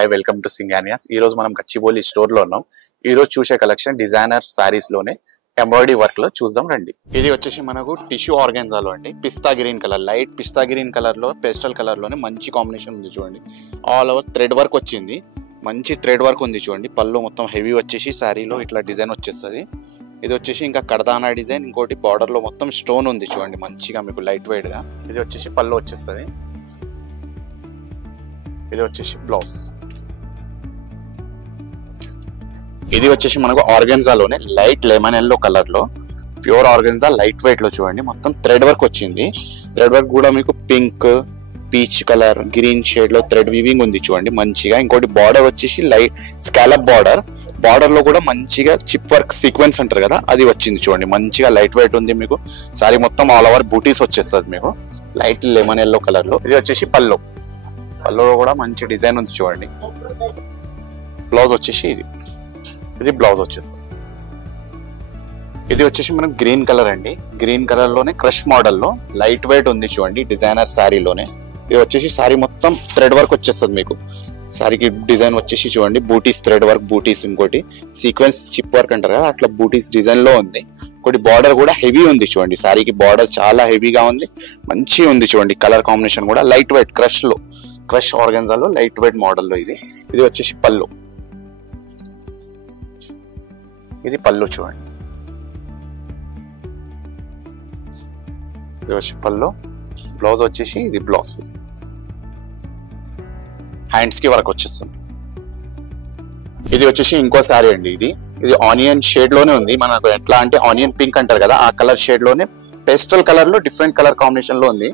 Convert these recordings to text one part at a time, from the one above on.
Hi welcome to సింగానియాస్. ఈ రోజు మనం గచ్చిబౌలి స్టోర్ లో ఉన్నాం. ఈ రోజు చూసే కలెక్షన్ డిజైనర్ సారీస్ లోనే ఎంబ్రాయిడరీ వర్క్ లో చూద్దాం రండి. ఇది వచ్చేసి మనకు టిష్యూ ఆర్గాన్జాలో అండి. పిస్తా గ్రీన్ కలర్, లైట్ పిస్తా గ్రీన్ కలర్ లో పేస్టల్ కలర్ లోనే మంచి కాంబినేషన్ ఉంది చూడండి. ఆల్ ఓవర్ థ్రెడ్ వర్క్ వచ్చింది, మంచి థ్రెడ్ వర్క్ ఉంది చూడండి. పళ్ళు మొత్తం హెవీ వచ్చేసి శారీలో ఇట్లా డిజైన్ వచ్చేస్తుంది. ఇది వచ్చేసి ఇంకా కడదానా డిజైన్, ఇంకోటి బార్డర్ లో మొత్తం స్టోన్ ఉంది చూడండి, మంచిగా మీకు లైట్ వెయిట్ గా. ఇది వచ్చేసి పళ్ళు వచ్చేస్తుంది. ఇది వచ్చేసి బ్లౌజ్. ఇది వచ్చేసి మనకు ఆర్గాన్జాలోనే లైట్ లెమన్ ఎల్లో కలర్ లో ప్యూర్ ఆర్గాన్జా లైట్ వెయిట్ లో చూడండి, మొత్తం థ్రెడ్ వర్క్ వచ్చింది. థ్రెడ్ వర్క్ కూడా మీకు pink, peach colour, green shade లో థ్రెడ్ వీవింగ్ ఉంది చూడండి మంచిగా. ఇంకోటి బార్డర్ వచ్చేసి లైట్ స్కాలప్ బార్డర్, బార్డర్ లో కూడా మంచిగా చిప్ వర్క్ సీక్వెన్స్ అంటారు కదా, అది వచ్చింది చూడండి. మంచిగా లైట్ వెయిట్ ఉంది మీకు. సారీ మొత్తం ఆల్ ఓవర్ బూటీస్ వచ్చేస్తుంది మీకు లైట్ లెమన్ ఎల్లో కలర్ లో. ఇది వచ్చేసి పళ్ళు, పళ్ళులో కూడా మంచి డిజైన్ ఉంది చూడండి. బ్లౌజ్ వచ్చేసి ఇది బ్లౌజ్ వచ్చేస్తుంది. ఇది వచ్చేసి మనకు గ్రీన్ కలర్ అండి. గ్రీన్ కలర్ లోనే క్రష్ మోడల్ లో లైట్ వెయిట్ ఉంది చూడండి, డిజైనర్ శారీలోనే. ఇది వచ్చేసి శారీ మొత్తం థ్రెడ్ వర్క్ వచ్చేస్తుంది మీకు. శారీకి డిజైన్ వచ్చేసి చూడండి, బూటీస్ థ్రెడ్ వర్క్, బూటీస్ ఇంకోటి సీక్వెన్స్ చిప్ వర్క్ అంటారు కదా, అట్లా బూటీస్ డిజైన్ లో ఉంది. ఇంకోటి బార్డర్ కూడా హెవీ ఉంది చూడండి. శారీకి బార్డర్ చాలా హెవీగా ఉంది, మంచి ఉంది చూడండి. కలర్ కాంబినేషన్ కూడా లైట్ వెయిట్ క్రష్ ఆర్గాన్జాలో లైట్ వెయిట్ మోడల్లో ఇది. ఇది వచ్చేసి పళ్ళు, ఇది పళ్ళు చూడండి. ఇది వచ్చి పళ్ళు. బ్లౌజ్ వచ్చేసి ఇది బ్లౌజ్. హ్యాండ్స్ కి వర్క్ వచ్చేస్తుంది. ఇది వచ్చేసి ఇంకో శారీ అండి. ఇది ఆనియన్ షేడ్ లోనే ఉంది. మనకు ఎట్లా అంటే ఆనియన్ పింక్ అంటారు కదా, ఆ కలర్ షేడ్ లోనే పేస్టల్ కలర్ లో డిఫరెంట్ కలర్ కాంబినేషన్ లో ఉంది.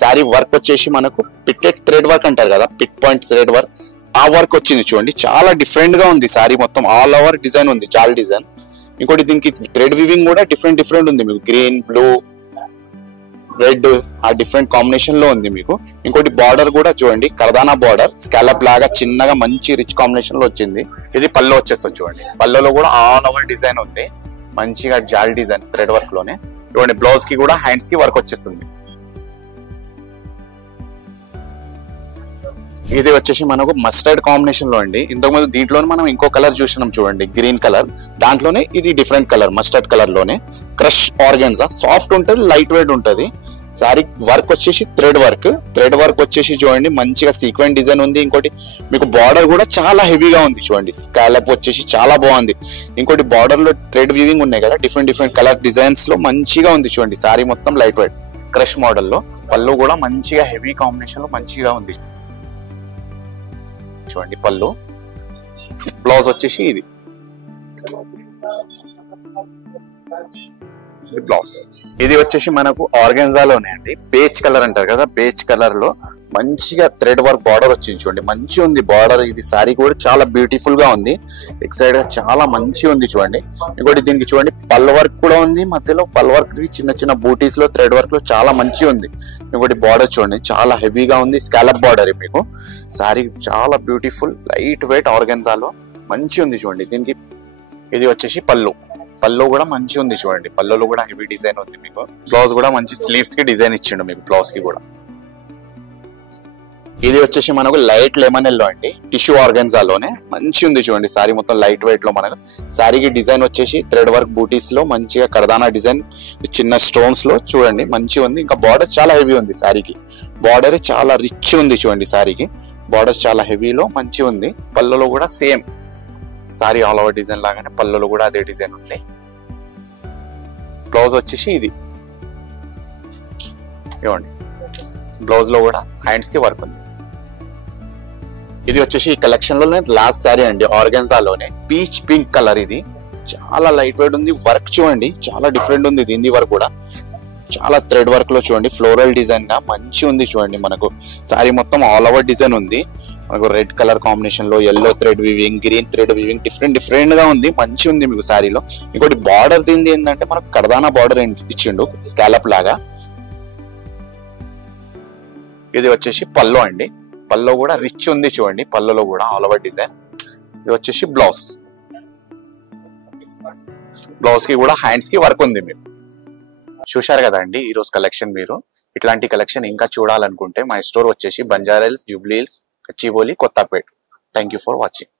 శారీ వర్క్ వచ్చేసి మనకు పిట్టెడ్ థ్రెడ్ వర్క్ అంటారు కదా, పిట్ పాయింట్ థ్రెడ్ వర్క్, ఆ వర్క్ వచ్చింది చూడండి. చాలా డిఫరెంట్ గా ఉంది శారీ మొత్తం. ఆల్ ఓవర్ డిజైన్ ఉంది, చాలా డిజైన్. ఇంకోటి దీనికి థ్రెడ్ వీవింగ్ కూడా డిఫరెంట్ ఉంది మీకు. గ్రీన్, బ్లూ, రెడ్, ఆ డిఫరెంట్ కాంబినేషన్ లో ఉంది మీకు. ఇంకోటి బార్డర్ కూడా చూడండి, కర్దానా బార్డర్ స్కాలప్ లాగా చిన్నగా మంచి రిచ్ కాంబినేషన్ లో వచ్చింది. ఇది పళ్ళు వచ్చేస్తుంది చూడండి. పళ్ళులో కూడా ఆల్ ఓవర్ డిజైన్ ఉంది, మంచిగా జాల్ డిజైన్ థ్రెడ్ వర్క్ లోనే చూడండి. బ్లౌజ్ కి కూడా హ్యాండ్స్ కి వర్క్ వచ్చేస్తుంది. ఇది వచ్చేసి మనకు మస్టర్డ్ కాంబినేషన్ లో అండి. ఇంతకుముందు దీంట్లోనే మనం ఇంకో కలర్ చూసినాం చూడండి, గ్రీన్ కలర్. దాంట్లోనే ఇది డిఫరెంట్ కలర్, మస్టర్డ్ కలర్ లోనే క్రష్ ఆర్గాన్జా. సాఫ్ట్ ఉంటది, లైట్ వెయిట్ ఉంటది. సారీ వర్క్ వచ్చేసి థ్రెడ్ వర్క్ వచ్చేసి చూడండి, మంచిగా సీక్వెన్స్ డిజైన్ ఉంది. ఇంకోటి మీకు బార్డర్ కూడా చాలా హెవీగా ఉంది చూడండి. స్కాలప్ వచ్చేసి చాలా బాగుంది. ఇంకోటి బార్డర్ లో థ్రెడ్ వీవింగ్ ఉన్నాయి కదా, డిఫరెంట్ కలర్ డిజైన్స్ లో మంచిగా ఉంది చూడండి. సారీ మొత్తం లైట్ వెయిట్ క్రష్ మోడల్ లో. పళ్ళు కూడా మంచిగా హెవీ కాంబినేషన్ లో మంచిగా ఉంది చూడండి. పళ్ళు, బ్లౌజ్ వచ్చేసి ఇది బ్లౌజ్. ఇది వచ్చేసి మనకు ఆర్గాన్జాలోనే అండి. బేజ్ కలర్ అంటారు కదా, బేజ్ కలర్ లో మంచిగా థ్రెడ్ వర్క్ బార్డర్ వచ్చింది చూడండి, మంచి ఉంది బార్డర్. ఇది సారీ కూడా చాలా బ్యూటిఫుల్ గా ఉంది, ఎక్సైడ్ గా చాలా మంచి ఉంది చూడండి. ఇంకోటి దీనికి చూడండి పల్ వర్క్ కూడా ఉంది మధ్యలో. పల్ వర్క్ చిన్న బూటీస్ లో థ్రెడ్ వర్క్ లో చాలా మంచి ఉంది. ఇంకోటి బార్డర్ చూడండి, చాలా హెవీగా ఉంది, స్కాలప్ బార్డర్ మీకు. సారీ చాలా బ్యూటిఫుల్ లైట్ వెయిట్ ఆర్గాన్జాలో మంచి ఉంది చూడండి. దీనికి ఇది వచ్చేసి పళ్ళు కూడా మంచి ఉంది చూడండి. పళ్ళులో కూడా హెవీ డిజైన్ ఉంది మీకు. బ్లౌజ్ కూడా మంచి స్లీవ్స్ కి డిజైన్ ఇచ్చిండు మీకు, బ్లౌజ్ కి కూడా. ఇది వచ్చేసి మనకు లైట్ లెమన్ ఎల్లో అండి, టిష్యూ ఆర్గాన్జాలోనే మంచి ఉంది చూడండి. సారీ మొత్తం లైట్ వెయిట్ లో మనకు. సారీకి డిజైన్ వచ్చేసి థ్రెడ్ వర్క్ బూటీస్ లో మంచిగా కర్దానా డిజైన్ చిన్న స్టోన్స్ లో చూడండి, మంచి ఉంది. ఇంకా బార్డర్ చాలా హెవీ ఉంది సారీకి. బార్డర్ చాలా రిచ్ ఉంది చూడండి. సారీకి బార్డర్ చాలా హెవీలో మంచి ఉంది. పళ్ళులో కూడా same sorry all over design లాగానే పళ్ళులో కూడా అదే డిజైన్ ఉంది. బ్లౌజ్ వచ్చేసి ఇది ఇవ్వండి. బ్లౌజ్ లో కూడా హ్యాండ్స్ కి వర్క్ ఉంది. ఇది వచ్చేసి ఈ కలెక్షన్ లోనే లాస్ట్ సారీ అండి, ఆర్గాన్జాలోనే పీచ్ పింక్ కలర్. ఇది చాలా లైట్ వెయిట్ ఉంది. వర్క్ చూడండి చాలా డిఫరెంట్ ఉంది. దీని వర్క్ కూడా చాలా థ్రెడ్ వర్క్ లో చూడండి, ఫ్లోరల్ డిజైన్ గా మంచి ఉంది చూడండి. మనకు సారీ మొత్తం ఆల్ ఓవర్ డిజైన్ ఉంది మనకు. రెడ్ కలర్ కాంబినేషన్ లో yellow thread weaving, green thread weaving different గా ఉంది, మంచి ఉంది మీకు సారీలో. ఇంకోటి బార్డర్ దీనిది ఏంటంటే మనకు కర్దానా బార్డర్ ఇచ్చిండు స్కాలప్ లాగా. ఇది వచ్చేసి పళ్ళు అండి. పళ్ళు కూడా రిచ్ ఉంది చూడండి, పళ్ళులో కూడా ఆల్ ఓవర్ డిజైన్. ఇది వచ్చేసి బ్లౌజ్ కి కూడా హ్యాండ్స్ కి వర్క్ ఉంది మీరు. చూశారు కదండి ఈ రోజు కలెక్షన్. మీరు ఇట్లాంటి కలెక్షన్ ఇంకా చూడాలనుకుంటే మా స్టోర్ వచ్చేసి Banjara hills, Jubilee hills, Gachibowli, Kothapet. Thank you for watching.